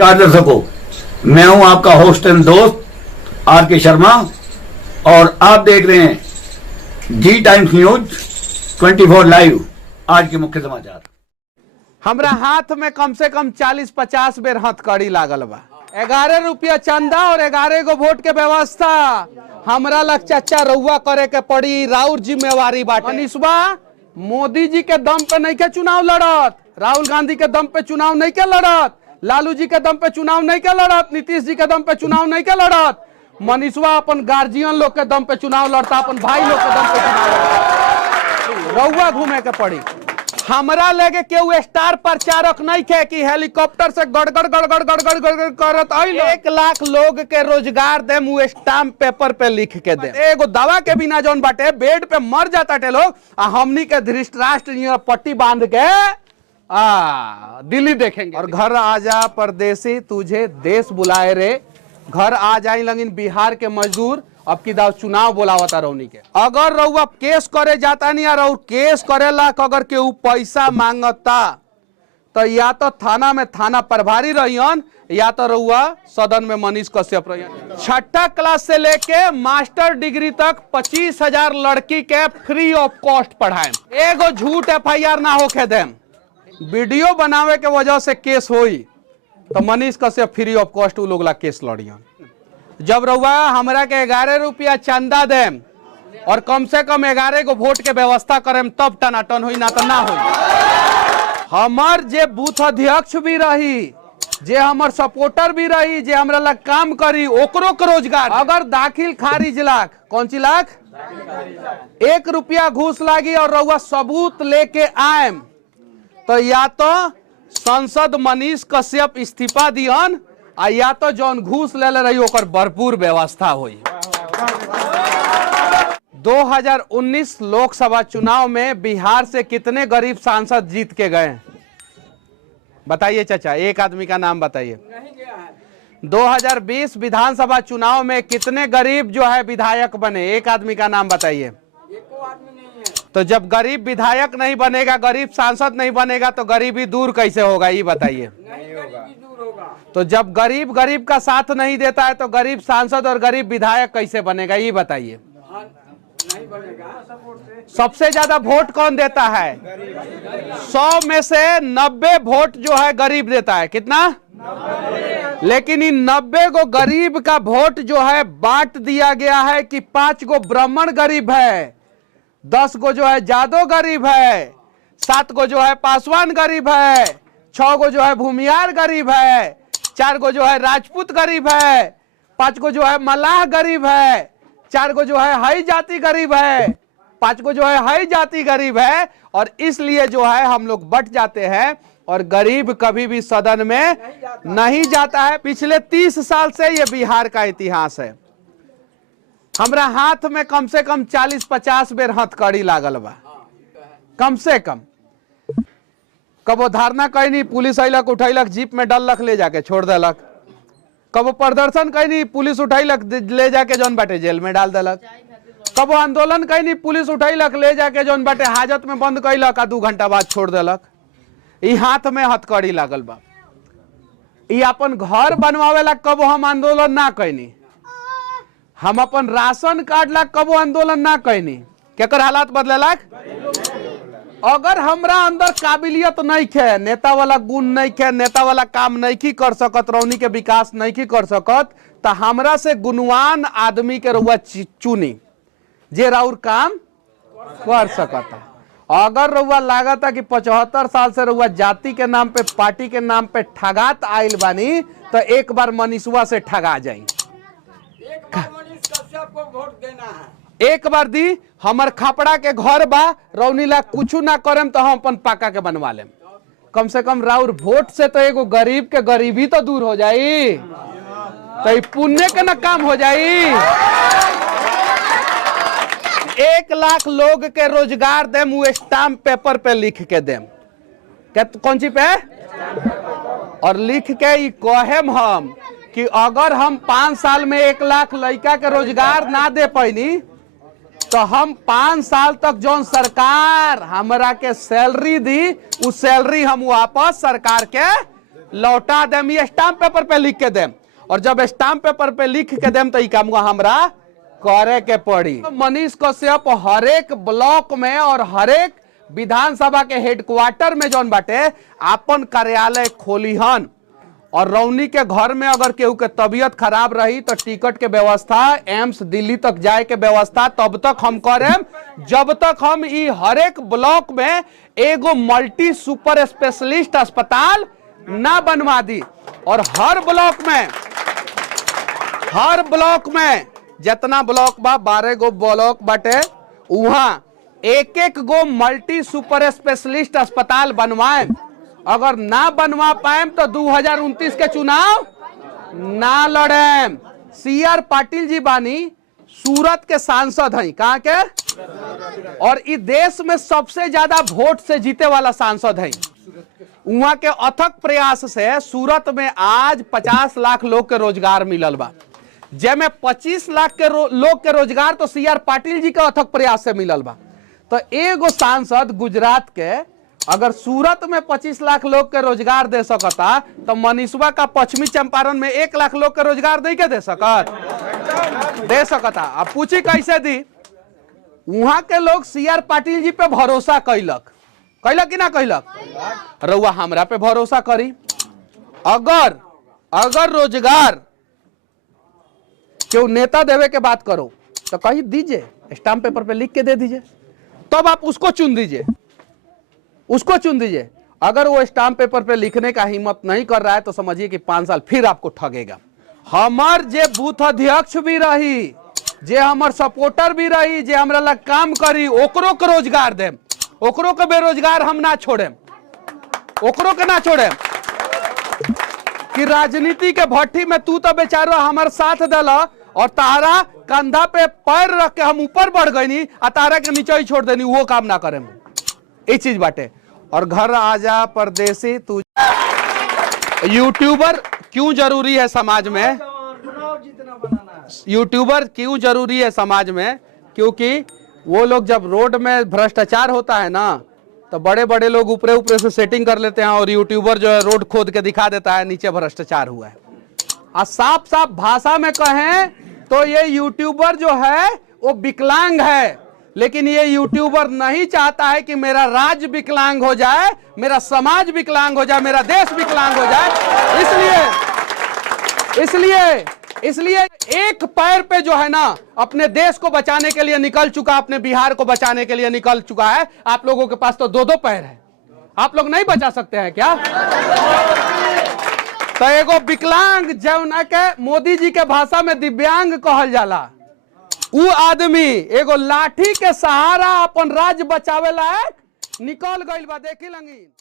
नमस्कार दर्शकों, मैं हूं आपका होस्ट एंड दोस्त आर के शर्मा और आप देख रहे हैं जी टाइम्स न्यूज 24 लाइव। आज के मुख्य समाचार। हमरा हाथ में कम से कम 40-50 बेर हथकड़ी लागल बा। 11 रुपया चंदा और 11 गो वोट के व्यवस्था हमरा लग चाचा रउआ करे के पड़ी। राउर जिम्मेवारी बाटे। मनीषबा मोदी जी के दम पे नहीं के चुनाव लड़त, राहुल गांधी के दम पे चुनाव नहीं के लड़त, लालू जी के दम पे चुनाव नहीं के लड़त, नीतीश जी के दम पे चुनाव नहीं के लड़त। मनीषवा अपन गार्जियन लोग के दम पे चुनाव लड़ता, अपन भाई लोग के दम पे चुनाव लड़ता। रउआ घूमे के पड़ी। हमरा लगे केहू स्टार प्रचारक नहीं खे कि हेलीकॉप्टर से गड़गड़ गड़गड़ गड़गड़ गड़गड़ करत आई। 1 लाख लोग के रोजगार दे, मुँह स्टाम्प पेपर पे लिख के दे। एगो दवा के बिना जौन बाटे बेड पे मर जाता टे लोग, आ हमनी के धृतराष्ट्र पट्टी बांध के दिल्ली देखेंगे। और घर आजा परदेसी तुझे देश बुलाए रे, घर आ जाए लेकिन बिहार के मजदूर अब की दाव चुनाव बोलावता रौनी के। अगर रउआ केस करे जाता नहीं और केस करेला अगर केहू पैसा मांगता तो या तो थाना में थाना प्रभारी रहियन या तो रउआ सदन में मनीष कश्यप रहियन। 6ठा क्लास से लेके मास्टर डिग्री तक 25,000 लड़की के फ्री ऑफ कॉस्ट पढ़ाए। एगो झूठ FIR ना होके देम। वीडियो बनावे के वजह से केस होई तो Manish Kashyap free of cost उ लोग ला केस लड़ियन। जब रउआ हमरा के 11 रुपया चंदा देम और कम से कम 11 गो वोट के व्यवस्था करेम तब टनाटन हुई, ना तो ना हुई। हमर जे बूथ अध्यक्ष भी रही, जे हमर सपोर्टर भी रही, जे हमरा लग काम करी, ओकरो के रोजगार। अगर दाखिल खारिज लाख, कौन सी लाख, 1 रुपया घूस लागी और रउआ सबूत लेके आएम तो या तो सांसद मनीष कश्यप इस्तीफा दियन आ या तो जौन घूस ले रही ओकर भरपूर व्यवस्था हुई। 2019 लोकसभा चुनाव में बिहार से कितने गरीब सांसद जीत के गए बताइए चाचा, एक आदमी का नाम बताइए। 2020 विधानसभा चुनाव में कितने गरीब जो है विधायक बने, एक आदमी का नाम बताइए। तो जब गरीब विधायक नहीं बनेगा, गरीब सांसद नहीं बनेगा तो गरीबी दूर कैसे होगा, ये बताइए। तो जब गरीब गरीब का साथ नहीं देता है तो गरीब सांसद और गरीब विधायक कैसे बनेगा, ये बताइए। सबसे ज्यादा वोट कौन देता है? 100 में से 90 वोट जो है गरीब देता है। कितना? लेकिन इन 90 गो गरीब का वोट जो है बांट दिया गया है कि 5 गो ब्राह्मण गरीब है, 10 गो जो है जादव गरीब है, 7 गो जो है पासवान गरीब है, 6 गो जो है भूमियार गरीब है, 4 गो जो है राजपूत गरीब है, 5 गो जो है मलाह गरीब है, 4 गो जो है हाई जाति गरीब है, 5 गो जो है हाई जाति गरीब है। और इसलिए जो है हम लोग बट जाते हैं और गरीब कभी भी सदन में नहीं जाता है। पिछले 30 साल से ये बिहार का इतिहास है। हमरा हाथ में कम से कम 40-50 बेर हथकड़ी लागल बा, कम से कम। कबो धारणा कैनी, पुलिस अइलक उठैलक, जीप में डलक, ले जाके छोड़ देलक। कबो प्रदर्शन कैनी, पुलिस उठैलक, ले जाके जौन बाटे जेल में डाल देलक। कबो आंदोलन कैनी, पुलिस उठैलक, ले जाके जौन बाटे हाजत में बंद कैलक आ 2 घंटा बाद छोड़ देलक। ई हाथ में हथकड़ी लागल बा। ई अपन घर बनवावे ला कबो हम आंदोलन ना कैनी, हम अपन राशन कार्ड ला कबो आंदोलन ना कैनी। केकर हालात बदलेलक? अगर हमरा अंदर काबिलियत नहीं है, नेता वाला गुण नहीं है, नेता वाला काम नहीं की कर सकत, रौनी के विकास नहीं की कर सकत, तो हमरा से गुणवान आदमी के रउआ चुनी जे राउर काम कर सकता। अगर रउआ लागता कि 75 साल से रउआ जाति के नाम पे, पार्टी के नाम पे ठगात आइल बानी तो एक बार मनीषवा से ठगा जाई। को वोट देना है, एक बार दी। हमर खपड़ा के घर बा, रौनी ला कुछ ना करेम तो हम अपन पाका के बनवा लेम। कम से कम राउर वोट से तो एगो गरीब के गरीबी तो दूर हो जाई, तो पुण्य के ना काम हो जाई। 1 लाख लोग के रोजगार देम, वो स्टाम्प पेपर पे लिख के देम। कौन सी पे? और लिख के कहेम हम कि अगर हम 5 साल में 1 लाख लड़का के रोजगार ना दे पैनी तो हम 5 साल तक जो सरकार हमरा के सैलरी दी, उस सैलरी हम वापस सरकार के लौटा देम, ये स्टाम्प पेपर पे लिख के देम। और जब स्टाम्प पेपर पे लिख के देम तो ई काम हमरा करे के पड़ी। मनीष कश्यप हर एक ब्लॉक में और हर एक विधानसभा के हेडक्वार्टर में जौन बाटे आपन कार्यालय खोलीहन। और रौनी के घर में अगर केहू के तबीयत खराब रही तो टिकट के व्यवस्था, एम्स दिल्ली तक जाए के व्यवस्था तब तक हम करें जब तक हम ई हर एक ब्लॉक में एगो मल्टी सुपर स्पेशलिस्ट अस्पताल ना बनवा दी। और हर ब्लॉक में जितना ब्लॉक बा 12 गो ब्लॉक बाटे वहां एक एक गो मल्टी सुपर स्पेशलिस्ट अस्पताल बनवाए। अगर ना बनवा पाए तो 2029 के चुनाव ना लड़े। CR पाटिल जी बानी सूरत के सांसद हैं, कहां के, और इस देश में सबसे ज्यादा वोट से जीते वाला सांसद हैं। वहां के अथक प्रयास से सूरत में आज 50 लाख लोग के रोजगार मिलल बा, जेमे 25 लाख के लोग के रोजगार तो CR पाटिल जी के अथक प्रयास से मिलल बा। तो एगो सांसद गुजरात के अगर सूरत में 25 लाख लोग के रोजगार दे सकता तो मनीषवा का पश्चिमी चंपारण में 1 लाख लोग के रोजगार दे के दे सकता। अब पूछी कैसे दी? वहां के लोग CR पाटिल जी पे भरोसा कैलक कि ना कैलक? रउआ हमरा पे भरोसा करी। अगर रोजगार क्यों नेता देवे के बात करो तो कहीं दीजिए, स्टाम्प पेपर पे लिख के दे दीजिए, तब आप उसको चुन दीजिए। अगर वो स्टाम्प पेपर पे लिखने का हिम्मत नहीं कर रहा है तो समझिए कि 5 साल फिर आपको ठगेगा। हमार जे बूथ अध्यक्ष भी रही, जे हमार सपोर्टर भी रही, जे हमरा लग काम करी, ओकरो के रोजगार देम, ओकरो के बेरोजगार हम ना छोड़े, ओकरो के ना छोड़े। कि राजनीति के भट्टी में तू तो बेचारो हमारे साथ दला और तारा कंधा पे पैर रख के हम ऊपर बढ़ गई आ तारा के नीचे ही छोड़ देनी, वो काम ना करें। ये चीज बाटे। और घर आजा परदेसी तू। यूट्यूबर क्यों जरूरी है समाज में? यूट्यूबर क्यों जरूरी है समाज में? क्योंकि वो लोग जब रोड में भ्रष्टाचार होता है ना तो बड़े बड़े लोग ऊपरे से सेटिंग कर लेते हैं और यूट्यूबर जो है रोड खोद के दिखा देता है नीचे भ्रष्टाचार हुआ है। और साफ साफ भाषा में कहें तो ये यूट्यूबर जो है वो विकलांग है, लेकिन ये यूट्यूबर नहीं चाहता है कि मेरा राज्य विकलांग हो जाए, मेरा समाज विकलांग हो जाए, मेरा देश विकलांग हो जाए। इसलिए एक पैर पे जो है ना अपने देश को बचाने के लिए निकल चुका, अपने बिहार को बचाने के लिए निकल चुका है। आप लोगों के पास तो 2-2 पैर है, आप लोग नहीं बचा सकते हैं क्या? तो एगो विकलांग जौन के मोदी जी के भाषा में दिव्यांग कहल जाला, उ आदमी एगो लाठी के सहारा अपन राज्य बचावे लायक निकल गइल बा। देखी लंगी।